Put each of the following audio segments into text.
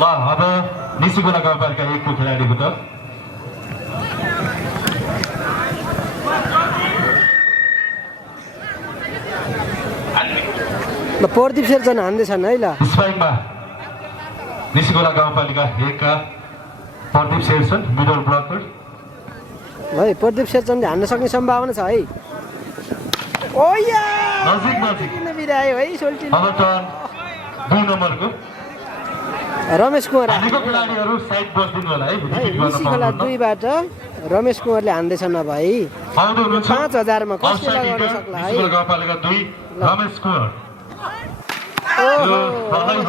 ल अब निसिकोला गाउँपालिका 1 को खेलाडीको त ल प्रदीप शेरचन हान्दैछन् है ल स्पाइकमा निसिकोला गाउँपालिका 1 का प्रदीप शेरचन मिडल ब्लकर है प्रदीप शेरचनले हान्न सक्ने सम्भावना छ है ओया नजिक किन बिरायो है सोल्टी अब टर्न 2 नम्बरको रमेश कुमार हानेको खेलाडीहरू साइड बस्दिनु होला है निसिकोला 2 बाट रमेश कुमारले हान्दैछन् अब है आउँदै हुनुहुन्छ 5000 मा कसले लगाउन सक्ला है निसिकोला गाउँपालिका 2 रमेश कुमार ओहो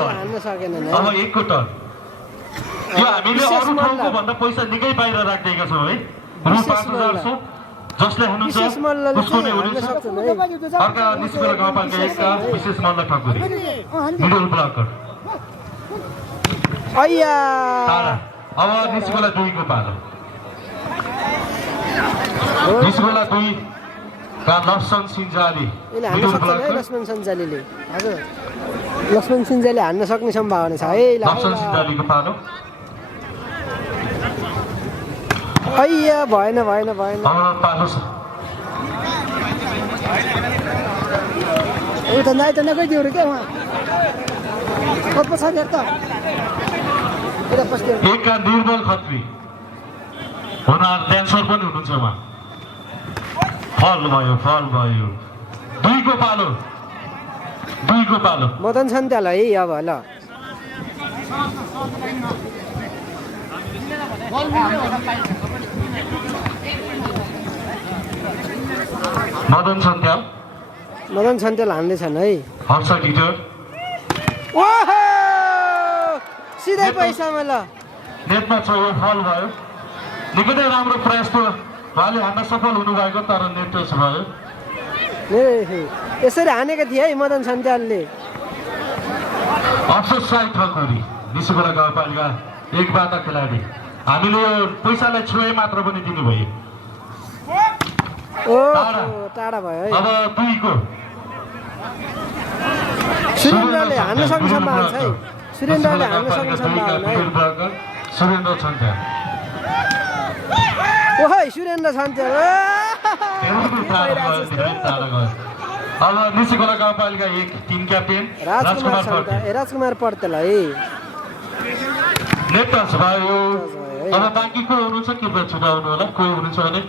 हान्न सकेनन् है अब 1 को टर्न यो हामीले अरु ठाउँको भन्दा पैसा निकै बाहिर राखिदिएका छौँ है रु 5000 जसले हुनुहुन्छ उसको नै हुनुहुन्छ अर्का निसिकोला गाउँपालिका 1 का विशेष मल्ल ठकुरी मिडल ब्लकर अय्या अब निसिकोला 2 को पालो निसिकोला 2 का लक्ष्मण सिन्जाली मिडल ब्लकर लक्ष्मण सिन्जालीले हजुर लक्ष्मण सिन्जाले हान्न सक्ने सम्भावना छ है लक्ष्मण सिन्जालीको पालो अय्या भएन अब पालो छ उता नाइ त नगइदियो रे के उहाँ पछाडि हेर त उता पस्दै 1 का निर्मल खत्री हुनार ड्यान्सर पनि हुनुहुन्छ उहाँ फल भयो 2 को पालो मदन छन्त्याल है अब ल मदन छन्त्याल हान्दैछन् है हर्ष गिटर ओहो सिधै पैसामा ल नेटमा छ यो फल भयो निकै नै राम्रो प्रयास त उहाँले हान्न सफल हुनुभएको तर नेट टच भयो यसरी हानेका थिए है मदन छन्त्यालले अफसोस साई ठकुरी निसिकोला गाउँपालिका 1 बाट खेलाडी हामीले यो पैसालाई छुए मात्र पनि दिनुभयो टाढा भयो है अब 2 को सुरेन्द्रले हान्न सक्ने सम्भावना छ है सुरेन्द्रले हान्न सक्ने सम्भावना है सुरेन्द्र छन्त्याल ओहो सुरेन्द्र छन्त्याल अब निसिकोला गाउँपालिका 1 टिम क्याप्टेन राजकुमार पड्तेल है नेट टच भयो अब बाँकी को हुनुहुन्छ कृपया छुटाउनु होला कोही हुनुहुन्छ भने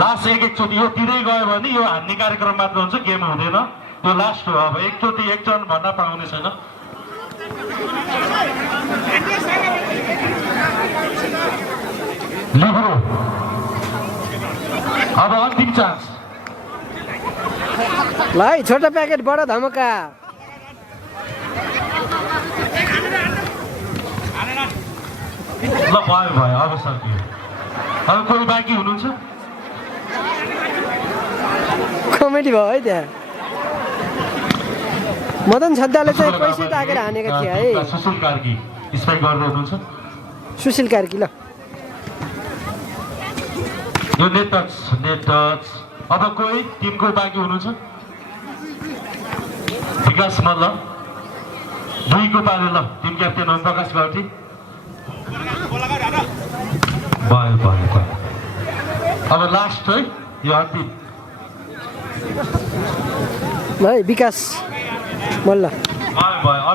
लास्ट एकचोटि यो दिँदै गयो भने यो हान्ने कार्यक्रम मात्र हुन्छ गेम हुँदैन यो लास्ट हो अब एकचोटि एक टर्न भन्न पाउने छैन लिब्रो अब अन्तिम चान्स ल है छोटो प्याकेट बडा धमका ल भयो अब सकियो अब कोही बाँकी हुनुहुन्छ कमेडी भयो है त्यहाँ मदन छन्त्यालले चाहिँ पैसा ताकेर हानेका थिए है सुशील कार्की स्पाइक गर्दै हुनुहुन्छ सुशील कार्की ल यो नेट टच अब कोही टिमको बाँकी हुनुहुन्छ विकास मल्ल 2 को पालो ल टिम क्याप्टेन ओम प्रकाश गौटी भयो अब लास्ट है यो अन्तिम ल है विकास मल्ल भयो